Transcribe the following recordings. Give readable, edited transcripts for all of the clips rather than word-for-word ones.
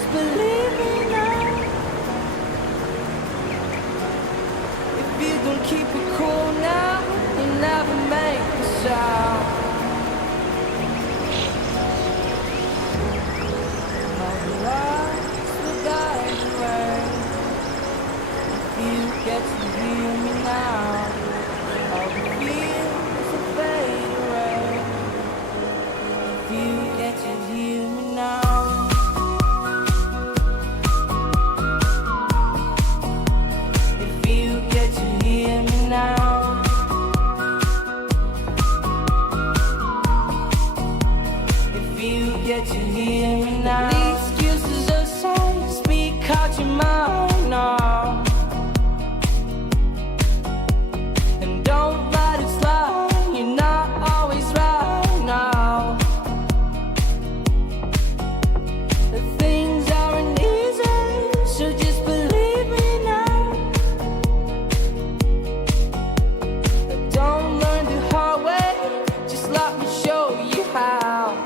just believe me now. If you don't keep it cool now, you'll never make a sound. All the lights will guide the way. If you get to hear me now, all the fears will fade away. If you get to hear me now. If you get to hear me now. If you get to hear me now. The excuses aside, speak out your mind now. And don't let it slide, you're not always right now. The things aren't easy, so just believe me now. Don't learn the hard way, just let me show you how.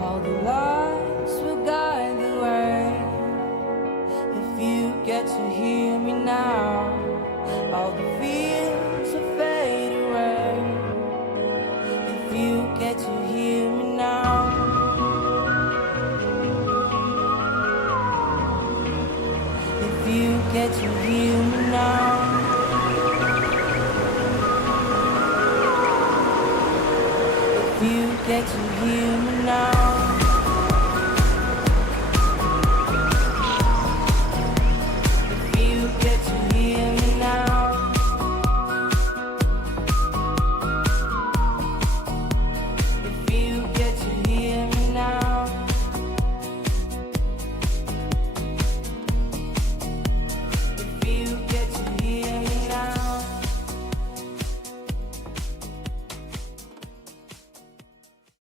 All the lights will guide the way. If you get to hear me now, all the fears will fade away. If you get to hear me now. If you get to hear me now. If you get to hear me now.